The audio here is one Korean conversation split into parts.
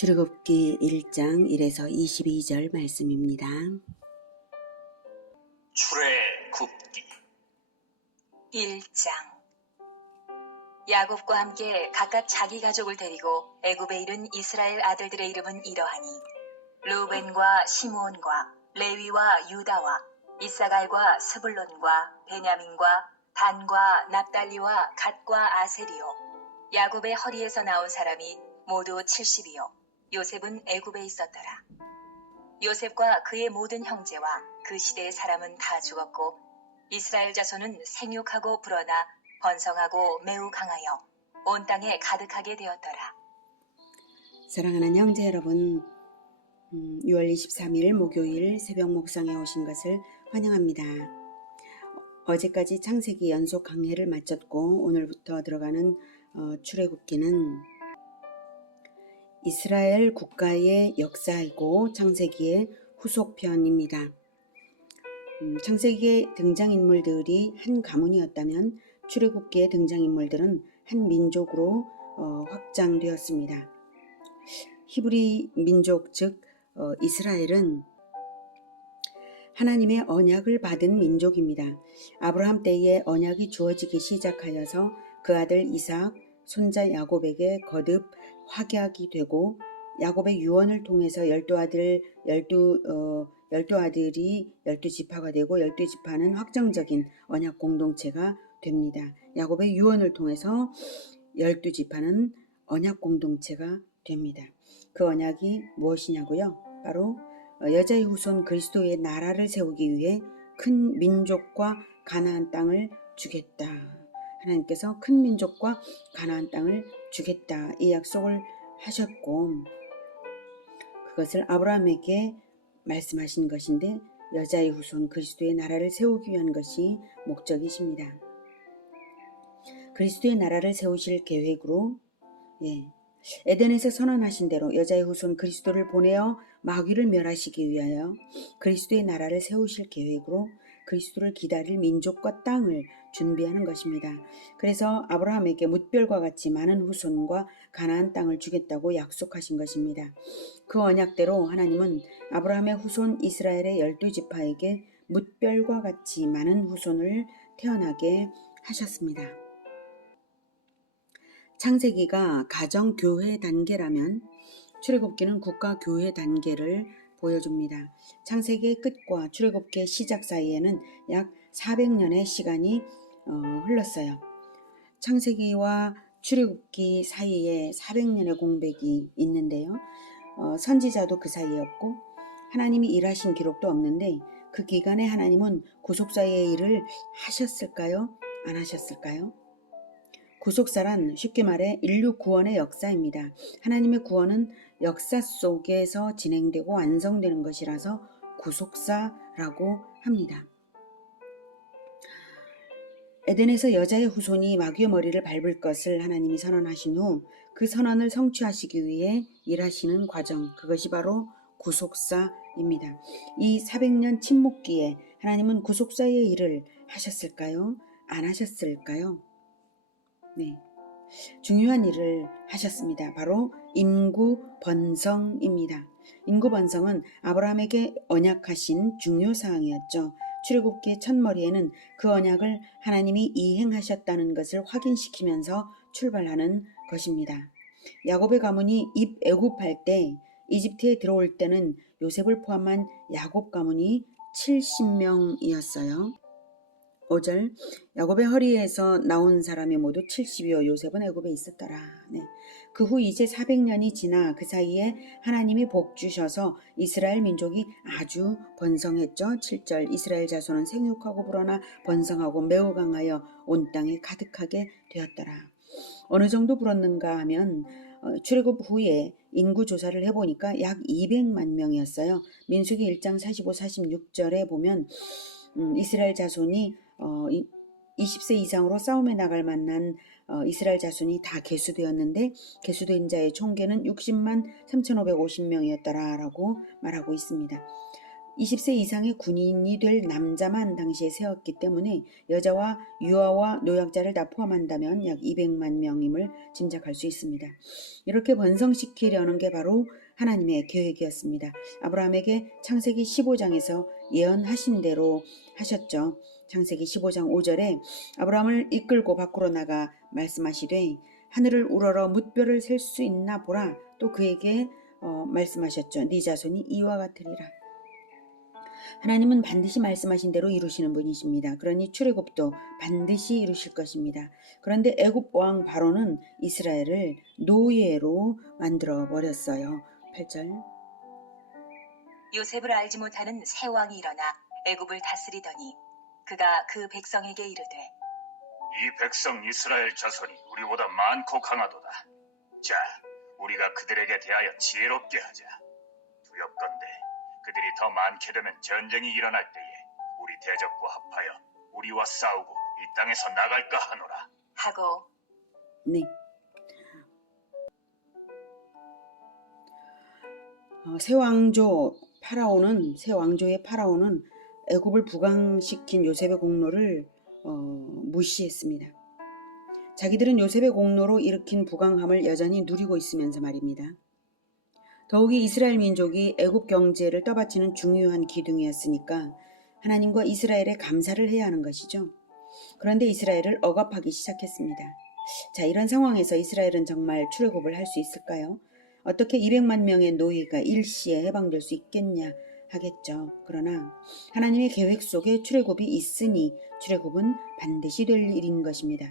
출애굽기 1장 1에서 22절 말씀입니다. 출애굽기 1장. 야곱과 함께 각각 자기 가족을 데리고 애굽에 이른 이스라엘 아들들의 이름은 이러하니 르우벤과 시므온과 레위와 유다와 이사갈과 스불론과 베냐민과 단과 납달리와 갓과 아셀이요. 야곱의 허리에서 나온 사람이 모두 70이요. 요셉은 애굽에 있었더라. 요셉과 그의 모든 형제와 그 시대의 사람은 다 죽었고 이스라엘 자손은 생육하고 불어나 번성하고 매우 강하여 온 땅에 가득하게 되었더라. 사랑하는 형제 여러분, 6월 23일 목요일 새벽 목상에 오신 것을 환영합니다. 어제까지 창세기 연속 강해를 마쳤고 오늘부터 들어가는 출애굽기는 이스라엘 국가의 역사이고 창세기의 후속편입니다. 창세기의 등장인물들이 한 가문이었다면 출애굽기의 등장인물들은 한 민족으로 확장되었습니다. 히브리 민족 즉 이스라엘은 하나님의 언약을 받은 민족입니다. 아브라함 때에 언약이 주어지기 시작하여서 그 아들 이삭, 손자 야곱에게 거듭 확약이 되고 야곱의 유언을 통해서 열두 아들이 12지파가 되고 12지파는 확정적인 언약 공동체가 됩니다. 야곱의 유언을 통해서 12지파는 언약 공동체가 됩니다. 그 언약이 무엇이냐고요? 바로 여자의 후손 그리스도의 나라를 세우기 위해 큰 민족과 가나안 땅을 주겠다. 하나님께서 큰 민족과 가나안 땅을 주겠다. 이 약속을 하셨고 그것을 아브라함에게 말씀하신 것인데 여자의 후손 그리스도의 나라를 세우기 위한 것이 목적이십니다. 그리스도의 나라를 세우실 계획으로 에덴에서 선언하신 대로 여자의 후손 그리스도를 보내어 마귀를 멸하시기 위하여 그리스도의 나라를 세우실 계획으로 그리스도를 기다릴 민족과 땅을 준비하는 것입니다. 그래서 아브라함에게 뭇별과 같이 많은 후손과 가나안 땅을 주겠다고 약속하신 것입니다. 그 언약대로 하나님은 아브라함의 후손 이스라엘의 12지파에게 뭇별과 같이 많은 후손을 태어나게 하셨습니다. 창세기가 가정교회 단계라면 출애굽기는 국가교회 단계를 보여줍니다. 창세기의 끝과 출애굽기의 시작 사이에는 약 400년의 시간이 흘렀어요. 창세기와 출애굽기 사이에 400년의 공백이 있는데요. 선지자도 그 사이였고 하나님이 일하신 기록도 없는데 그 기간에 하나님은 구속사의 일을 하셨을까요? 안 하셨을까요? 구속사란 쉽게 말해 인류 구원의 역사입니다. 하나님의 구원은 역사 속에서 진행되고 완성되는 것이라서 구속사라고 합니다. 에덴에서 여자의 후손이 마귀의 머리를 밟을 것을 하나님이 선언하신 후 그 선언을 성취하시기 위해 일하시는 과정, 그것이 바로 구속사입니다. 이 400년 침묵기에 하나님은 구속사의 일을 하셨을까요? 안 하셨을까요? 네, 중요한 일을 하셨습니다. 바로 인구 번성입니다. 인구 번성은 아브라함에게 언약하신 중요 사항이었죠. 출애굽기 첫머리에는 그 언약을 하나님이 이행하셨다는 것을 확인시키면서 출발하는 것입니다. 야곱의 가문이 애굽할 때 이집트에 들어올 때는 요셉을 포함한 야곱 가문이 70명이었어요. 5절 야곱의 허리에서 나온 사람이 모두 70이요 요셉은 애굽에 있었더라. 그 후 이제 400년이 지나 그 사이에 하나님이 복 주셔서 이스라엘 민족이 아주 번성했죠. 7절 이스라엘 자손은 생육하고 불어나 번성하고 매우 강하여 온 땅에 가득하게 되었더라. 어느 정도 불었는가 하면 출애굽 후에 인구 조사를 해보니까 약 200만 명이었어요. 민수기 1장 45, 46절에 보면 이스라엘 자손이 20세 이상으로 싸움에 나갈 만한 이스라엘 자손이 다 계수되었는데 계수된 자의 총계는 60만 3,550명이었더라라고 말하고 있습니다. 20세 이상의 군인이 될 남자만 당시에 세웠기 때문에 여자와 유아와 노약자를 다 포함한다면 약 200만 명임을 짐작할 수 있습니다. 이렇게 번성시키려는 게 바로 하나님의 계획이었습니다. 아브라함에게 창세기 15장에서 예언하신 대로 하셨죠. 창세기 15장 5절에 아브라함을 이끌고 밖으로 나가 말씀하시되 하늘을 우러러 뭇별을 셀 수 있나 보라. 또 그에게 말씀하셨죠. 네 자손이 이와 같으리라. 하나님은 반드시 말씀하신 대로 이루시는 분이십니다. 그러니 출애굽도 반드시 이루실 것입니다. 그런데 애굽 왕 바로는 이스라엘을 노예로 만들어 버렸어요. 8절. 요셉을 알지 못하는 새 왕이 일어나 애굽을 다스리더니 그가 그 백성에게 이르되 이 백성 이스라엘 자손이 우리보다 많고 강하도다. 자, 우리가 그들에게 대하여 지혜롭게 하자. 두렵건대 그들이 더 많게 되면 전쟁이 일어날 때에 우리 대적과 합하여 우리와 싸우고 이 땅에서 나갈까 하노라. 하고 네. 새 왕조의 파라오는 애굽을 부강시킨 요셉의 공로를 무시했습니다. 자기들은 요셉의 공로로 일으킨 부강함을 여전히 누리고 있으면서 말입니다. 더욱이 이스라엘 민족이 애굽 경제를 떠받치는 중요한 기둥이었으니까 하나님과 이스라엘에 감사를 해야 하는 것이죠. 그런데 이스라엘을 억압하기 시작했습니다. 자, 이런 상황에서 이스라엘은 정말 출애굽을 할 수 있을까요? 어떻게 200만 명의 노예가 일시에 해방될 수 있겠냐 하겠죠. 그러나 하나님의 계획 속에 출애굽이 있으니 출애굽은 반드시 될 일인 것입니다.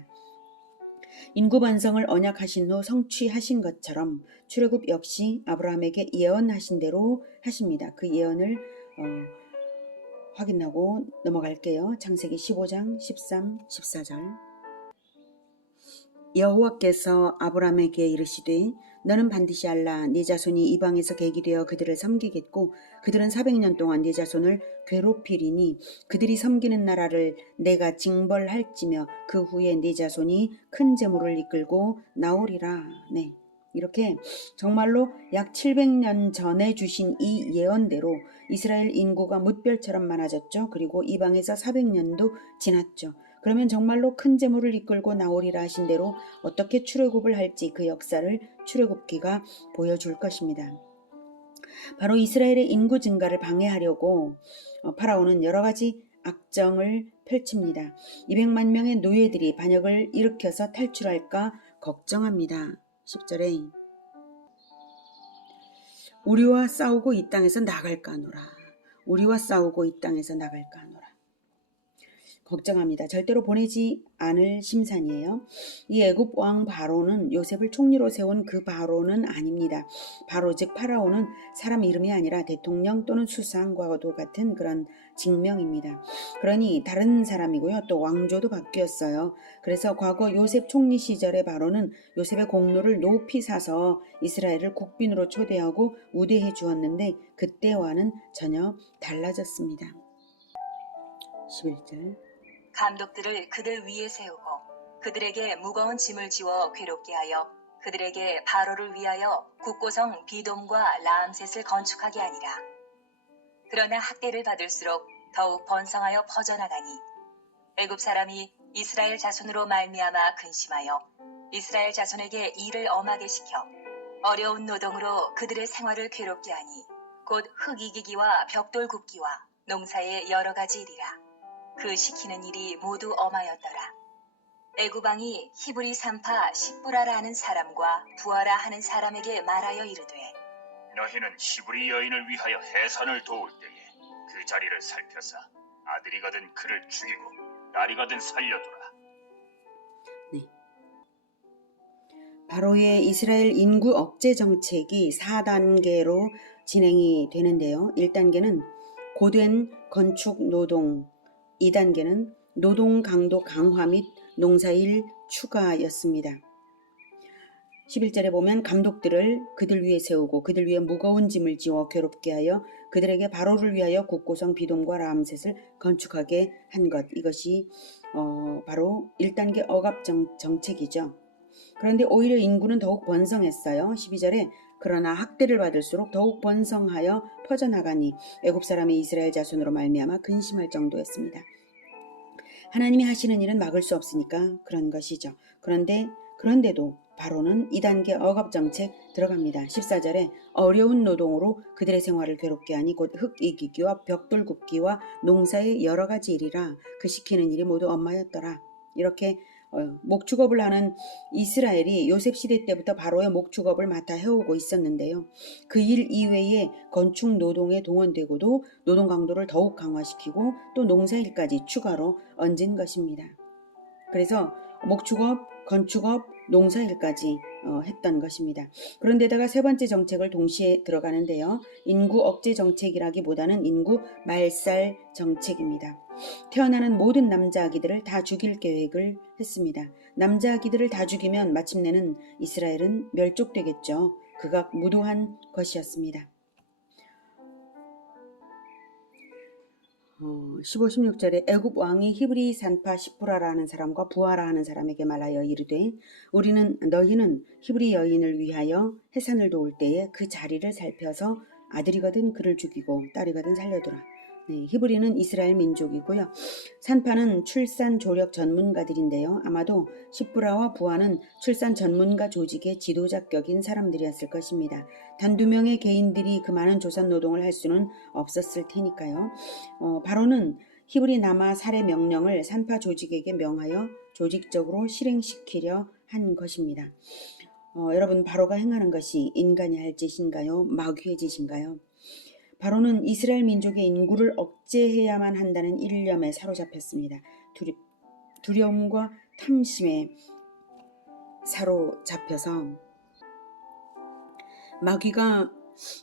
인구 번성을 언약하신 후 성취하신 것처럼 출애굽 역시 아브라함에게 예언하신 대로 하십니다. 그 예언을 확인하고 넘어갈게요. 창세기 15장 13, 14절. 여호와께서 아브라함에게 이르시되 너는 반드시 알라. 네 자손이 이방에서 객이 되어 그들을 섬기겠고 그들은 400년 동안 네 자손을 괴롭히리니 그들이 섬기는 나라를 내가 징벌할지며 그 후에 네 자손이 큰 재물을 이끌고 나오리라. 네, 이렇게 정말로 약 700년 전에 주신 이 예언대로 이스라엘 인구가 뭇별처럼 많아졌죠. 그리고 이방에서 400년도 지났죠. 그러면 정말로 큰 재물을 이끌고 나오리라 하신 대로 어떻게 출애굽을 할지 그 역사를 출애굽기가 보여줄 것입니다. 바로 이스라엘의 인구 증가를 방해하려고 파라오는 여러 가지 악정을 펼칩니다. 200만 명의 노예들이 반역을 일으켜서 탈출할까 걱정합니다. 10절에 우리와 싸우고 이 땅에서 나갈까 하노라. 우리와 싸우고 이 땅에서 나갈까 하노라. 걱정합니다. 절대로 보내지 않을 심산이에요. 이 애굽 왕 바로는 요셉을 총리로 세운 그 바로는 아닙니다. 바로 즉 파라오는 사람 이름이 아니라 대통령 또는 수상과도 같은 그런 직명입니다. 그러니 다른 사람이고요. 또 왕조도 바뀌었어요. 그래서 과거 요셉 총리 시절의 바로는 요셉의 공로를 높이 사서 이스라엘을 국빈으로 초대하고 우대해 주었는데 그때와는 전혀 달라졌습니다. 11절. 감독들을 그들 위에 세우고 그들에게 무거운 짐을 지워 괴롭게 하여 그들에게 바로를 위하여 국고성 비돔과 라암셋을 건축하게 하니라. 그러나 학대를 받을수록 더욱 번성하여 퍼져나가니 애굽 사람이 이스라엘 자손으로 말미암아 근심하여 이스라엘 자손에게 일을 엄하게 시켜 어려운 노동으로 그들의 생활을 괴롭게 하니 곧 흙 이기기와 벽돌 굽기와 농사의 여러 가지 일이라. 그 시키는 일이 모두 엄하였더라. 애굽 왕이 히브리 산파 십부라라 하는 사람과 부하라 하는 사람에게 말하여 이르되 너희는 히브리 여인을 위하여 해산을 도울 때에 그 자리를 살펴서 아들이거든 그를 죽이고 딸이거든 살려두라. 네. 바로의 이스라엘 인구 억제 정책이 4단계로 진행이 되는데요. 1단계는 고된 건축 노동, 2단계는 노동 강도 강화 및 농사일 추가였습니다. 11절에 보면 감독들을 그들 위에 세우고 그들 위에 무거운 짐을 지워 괴롭게 하여 그들에게 바로를 위하여 국고성 비돔과 라암셋을 건축하게 한 것. 이것이 바로 1단계 억압 정책이죠. 그런데 오히려 인구는 더욱 번성했어요. 12절에 그러나 학대를 받을수록 더욱 번성하여 퍼져나가니 애굽 사람이 이스라엘 자손으로 말미암아 근심할 정도였습니다. 하나님이 하시는 일은 막을 수 없으니까 그런 것이죠. 그런데도 바로는 2단계 억압정책 들어갑니다. 14절에 어려운 노동으로 그들의 생활을 괴롭게 하니 곧 흙 이기기와 벽돌 굽기와 농사의 여러 가지 일이라 그 시키는 일이 모두 엄마였더라. 이렇게 목축업을 하는 이스라엘이 요셉 시대 때부터 바로의 목축업을 맡아 해오고 있었는데요. 그 일 이외에 건축 노동에 동원되고도 노동 강도를 더욱 강화시키고 또 농사일까지 추가로 얹은 것입니다. 그래서 목축업, 건축업, 농사일까지 했던 것입니다. 그런데다가 세 번째 정책을 동시에 들어가는데요. 인구 억제 정책이라기보다는 인구 말살 정책입니다. 태어나는 모든 남자 아기들을 다 죽일 계획을 했습니다. 남자 아기들을 다 죽이면 마침내는 이스라엘은 멸족되겠죠. 극악무도한 것이었습니다. 15, 16절에 애굽 왕이 히브리 산파 시프라라는 사람과 부하라 하는 사람에게 말하여 이르되 너희는 히브리 여인을 위하여 해산을 도울 때에 그 자리를 살펴서 아들이거든 그를 죽이고 딸이거든 살려두라. 네, 히브리는 이스라엘 민족이고요. 산파는 출산 조력 전문가들인데요. 아마도 시프라와 부하는 출산 전문가 조직의 지도자격인 사람들이었을 것입니다. 단두 명의 개인들이 그 많은 조선 노동을 할 수는 없었을 테니까요. 바로는 히브리 남아 살해 명령을 산파 조직에게 명하여 조직적으로 실행시키려 한 것입니다. 여러분, 바로가 행하는 것이 인간이 할 짓인가요? 마귀의 짓인가요? 바로는 이스라엘 민족의 인구를 억제해야만 한다는 일념에 사로잡혔습니다. 두려움과 탐심에 사로잡혀서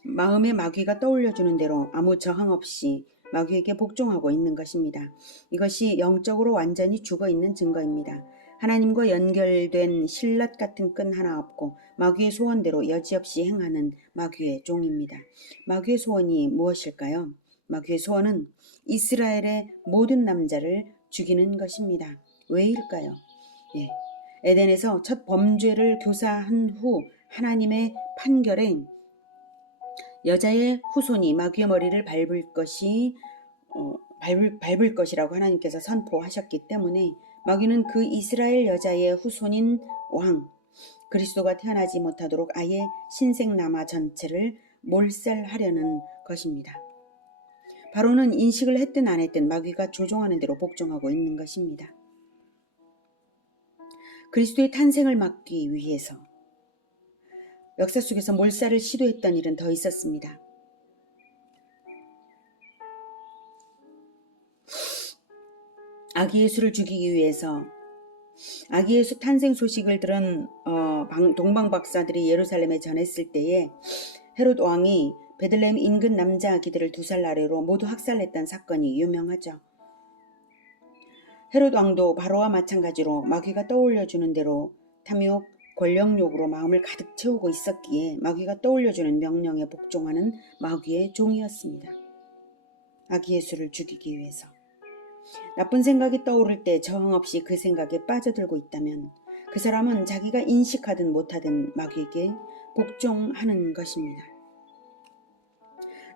마음에 마귀가 떠올려주는 대로 아무 저항 없이 마귀에게 복종하고 있는 것입니다. 이것이 영적으로 완전히 죽어있는 증거입니다. 하나님과 연결된 실럿 같은 끈 하나 없고 마귀의 소원대로 여지없이 행하는 마귀의 종입니다. 마귀의 소원이 무엇일까요? 마귀의 소원은 이스라엘의 모든 남자를 죽이는 것입니다. 왜일까요? 에덴에서 첫 범죄를 교사한 후 하나님의 판결에 여자의 후손이 마귀의 머리를 밟을 것이라고 하나님께서 선포하셨기 때문에 마귀는 그 이스라엘 여자의 후손인 왕 그리스도가 태어나지 못하도록 아예 신생남아 전체를 몰살하려는 것입니다. 바로는 인식을 했든 안 했든 마귀가 조종하는 대로 복종하고 있는 것입니다. 그리스도의 탄생을 막기 위해서 역사 속에서 몰살을 시도했던 일은 더 있었습니다. 아기 예수를 죽이기 위해서 아기 예수 탄생 소식을 들은 동방 박사들이 예루살렘에 전했을 때에 헤롯 왕이 베들레헴 인근 남자 아기들을 2살 아래로 모두 학살했던 사건이 유명하죠. 헤롯 왕도 바로와 마찬가지로 마귀가 떠올려주는 대로 탐욕, 권력욕으로 마음을 가득 채우고 있었기에 마귀가 떠올려주는 명령에 복종하는 마귀의 종이었습니다. 아기 예수를 죽이기 위해서. 나쁜 생각이 떠오를 때 저항 없이 그 생각에 빠져들고 있다면 그 사람은 자기가 인식하든 못하든 마귀에게 복종하는 것입니다.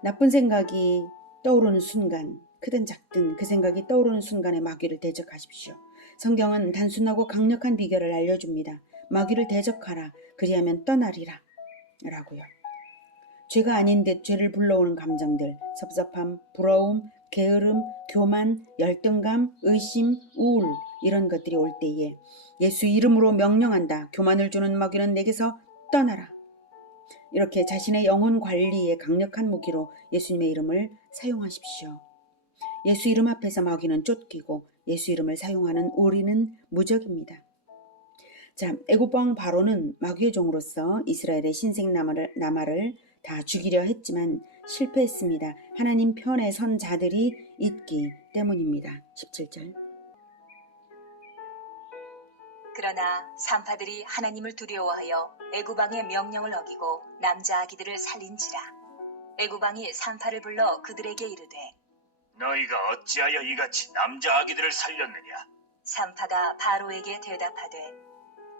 나쁜 생각이 떠오르는 순간, 크든 작든 그 생각이 떠오르는 순간에 마귀를 대적하십시오. 성경은 단순하고 강력한 비결을 알려줍니다. 마귀를 대적하라. 그리하면 떠나리라. 라고요. 죄가 아닌 듯 죄를 불러오는 감정들, 섭섭함, 부러움, 게으름, 교만, 열등감, 의심, 우울 이런 것들이 올 때에 예수 이름으로 명령한다. 교만을 주는 마귀는 내게서 떠나라. 이렇게 자신의 영혼 관리에 강력한 무기로 예수님의 이름을 사용하십시오. 예수 이름 앞에서 마귀는 쫓기고 예수 이름을 사용하는 우리는 무적입니다. 자, 애굽 왕 바로는 마귀의 종으로서 이스라엘의 신생남아를 다 죽이려 했지만 실패했습니다. 하나님 편에 선 자들이 있기 때문입니다. 17절. 그러나 산파들이 하나님을 두려워하여 애굽 왕의 명령을 어기고 남자 아기들을 살린지라. 애굽 왕이 산파를 불러 그들에게 이르되 너희가 어찌하여 이같이 남자 아기들을 살렸느냐? 산파가 바로에게 대답하되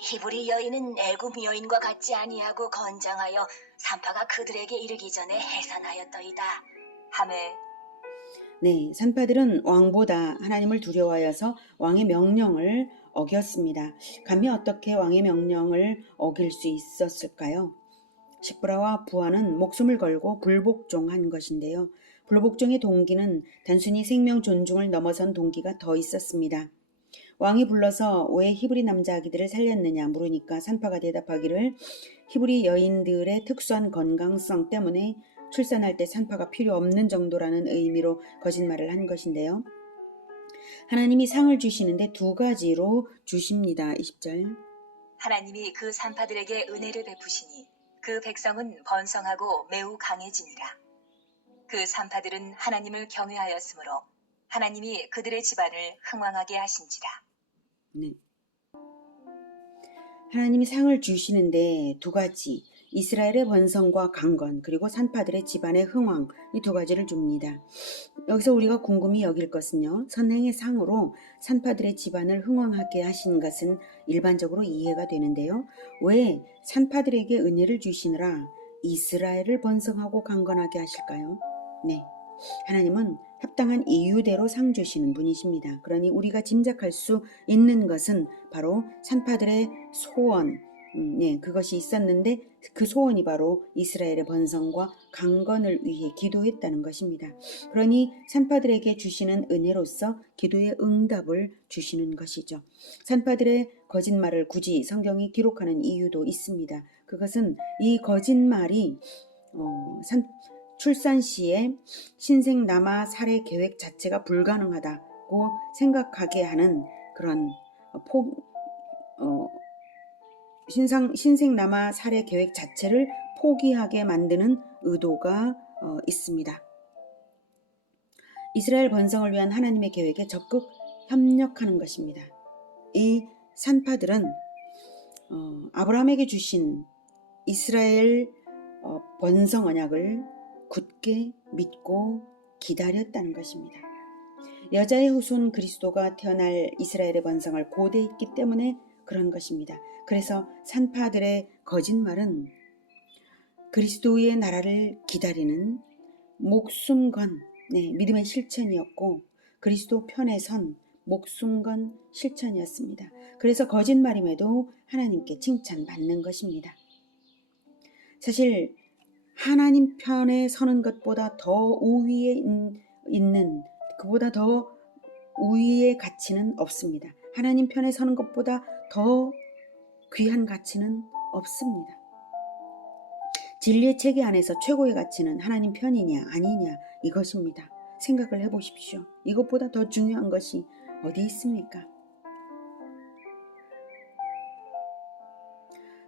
히브리 여인은 애굽 여인과 같지 아니하고 건장하여 산파가 그들에게 이르기 전에 해산하였더이다. 하매 네, 산파들은 왕보다 하나님을 두려워하여서 왕의 명령을 어겼습니다. 감히 어떻게 왕의 명령을 어길 수 있었을까요? 십브라와 부하는 목숨을 걸고 불복종한 것인데요. 불복종의 동기는 단순히 생명 존중을 넘어선 동기가 더 있었습니다. 왕이 불러서 왜 히브리 남자 아기들을 살렸느냐 물으니까 산파가 대답하기를 히브리 여인들의 특수한 건강성 때문에 출산할 때 산파가 필요 없는 정도라는 의미로 거짓말을 한 것인데요. 하나님이 상을 주시는데 두 가지로 주십니다. 20절. 하나님이 그 산파들에게 은혜를 베푸시니 그 백성은 번성하고 매우 강해지니라. 그 산파들은 하나님을 경외하였으므로 하나님이 그들의 집안을 흥왕하게 하신지라. 네. 하나님이 상을 주시는데 두 가지, 이스라엘의 번성과 강건, 그리고 산파들의 집안의 흥왕, 이 두 가지를 줍니다. 여기서 우리가 궁금히 여길 것은요, 선행의 상으로 산파들의 집안을 흥왕하게 하신 것은 일반적으로 이해가 되는데요. 왜 산파들에게 은혜를 주시느라 이스라엘을 번성하고 강건하게 하실까요? 네. 하나님은 합당한 이유대로 상 주시는 분이십니다. 그러니 우리가 짐작할 수 있는 것은 바로 산파들의 소원, 그것이 있었는데 그 소원이 바로 이스라엘의 번성과 강건을 위해 기도했다는 것입니다. 그러니 산파들에게 주시는 은혜로서 기도의 응답을 주시는 것이죠. 산파들의 거짓말을 굳이 성경이 기록하는 이유도 있습니다. 그것은 이 거짓말이 출산 시에 신생남아 살해 계획 자체가 불가능하다고 생각하게 하는 그런 신생남아 살해 계획 자체를 포기하게 만드는 의도가 있습니다. 이스라엘 번성을 위한 하나님의 계획에 적극 협력하는 것입니다. 이 산파들은 아브라함에게 주신 이스라엘 번성 언약을 굳게 믿고 기다렸다는 것입니다. 여자의 후손 그리스도가 태어날 이스라엘의 번성을 고대했기 때문에 그런 것입니다. 그래서 산파들의 거짓말은 그리스도의 나라를 기다리는 목숨 건 믿음의 실천이었고 그리스도 편에 선 목숨 건 실천이었습니다. 그래서 거짓말임에도 하나님께 칭찬받는 것입니다. 사실 하나님 편에 서는 것보다 더 우위에 있는 그보다 더 우위의 가치는 없습니다. 하나님 편에 서는 것보다 더 귀한 가치는 없습니다. 진리의 체계 안에서 최고의 가치는 하나님 편이냐 아니냐 이것입니다. 생각을 해보십시오. 이것보다 더 중요한 것이 어디 있습니까?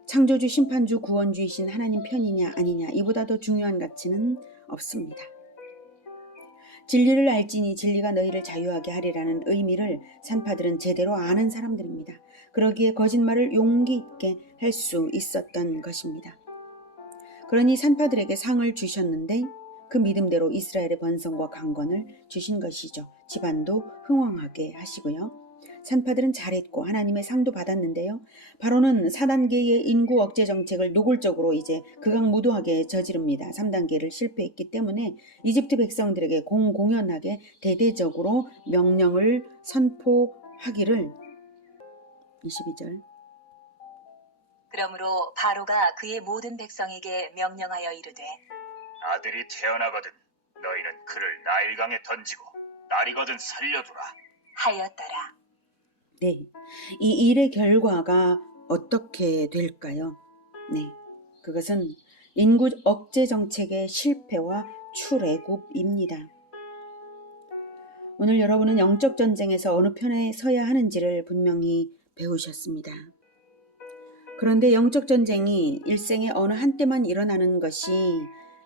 창조주, 심판주, 구원주이신 하나님 편이냐 아니냐 이보다 더 중요한 가치는 없습니다. 진리를 알지니 진리가 너희를 자유하게 하리라는 의미를 산파들은 제대로 아는 사람들입니다. 그러기에 거짓말을 용기 있게 할 수 있었던 것입니다. 그러니 산파들에게 상을 주셨는데 그 믿음대로 이스라엘의 번성과 강건을 주신 것이죠. 집안도 흥왕하게 하시고요. 산파들은 잘했고 하나님의 상도 받았는데요. 바로는 4단계의 인구 억제 정책을 노골적으로 이제 극악무도하게 저지릅니다. 3단계를 실패했기 때문에 이집트 백성들에게 공공연하게 대대적으로 명령을 선포하기를 22절. 그러므로 바로가 그의 모든 백성에게 명령하여 이르되 아들이 태어나거든 너희는 그를 나일강에 던지고 날이거든 살려두라 하였더라. 네, 이 일의 결과가 어떻게 될까요? 네, 그것은 인구 억제 정책의 실패와 출애굽입니다. 오늘 여러분은 영적 전쟁에서 어느 편에 서야 하는지를 분명히 배우셨습니다. 그런데 영적 전쟁이 일생의 어느 한때만 일어나는 것이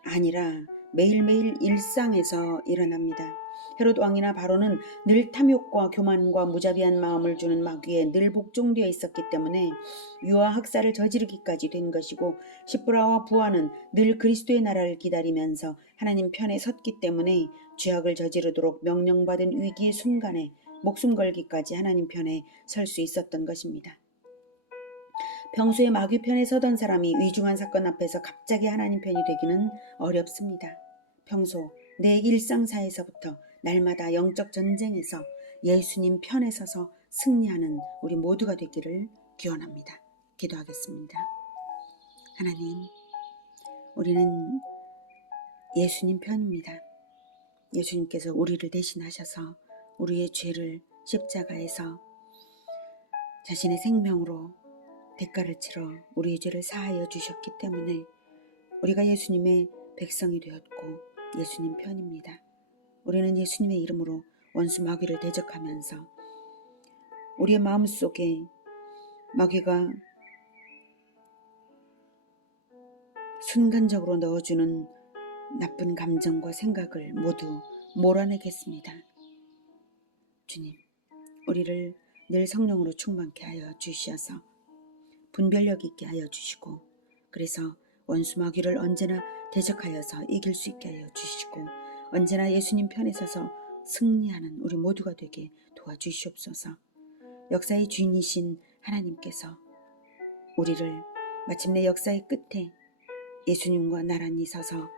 아니라 매일매일 일상에서 일어납니다. 헤롯 왕이나 바로는 늘 탐욕과 교만과 무자비한 마음을 주는 마귀에 늘 복종되어 있었기 때문에 유아 학살을 저지르기까지 된 것이고 십브라와 부하는 늘 그리스도의 나라를 기다리면서 하나님 편에 섰기 때문에 죄악을 저지르도록 명령받은 위기의 순간에 목숨 걸기까지 하나님 편에 설 수 있었던 것입니다. 평소에 마귀 편에 서던 사람이 위중한 사건 앞에서 갑자기 하나님 편이 되기는 어렵습니다. 평소 내 일상사에서부터 날마다 영적 전쟁에서 예수님 편에 서서 승리하는 우리 모두가 되기를 기원합니다. 기도하겠습니다. 하나님, 우리는 예수님 편입니다. 예수님께서 우리를 대신하셔서 우리의 죄를 십자가에서 자신의 생명으로 대가를 치러 우리의 죄를 사하여 주셨기 때문에 우리가 예수님의 백성이 되었고 예수님 편입니다. 우리는 예수님의 이름으로 원수 마귀를 대적하면서 우리의 마음속에 마귀가 순간적으로 넣어주는 나쁜 감정과 생각을 모두 몰아내겠습니다. 주님, 우리를 늘 성령으로 충만케 하여 주시어서 분별력 있게 하여 주시고, 그래서 원수 마귀를 언제나 대적하여서 이길 수 있게 하여 주시고, 언제나 예수님 편에 서서 승리하는 우리 모두가 되게 도와주시옵소서. 역사의 주인이신 하나님께서 우리를 마침내 역사의 끝에 예수님과 나란히 서서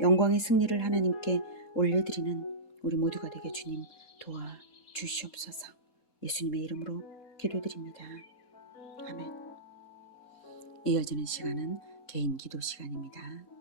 영광의 승리를 하나님께 올려드리는 우리 모두가 되게 주님 도와주시옵소서. 예수님의 이름으로 기도드립니다. 아멘. 이어지는 시간은 개인 기도 시간입니다.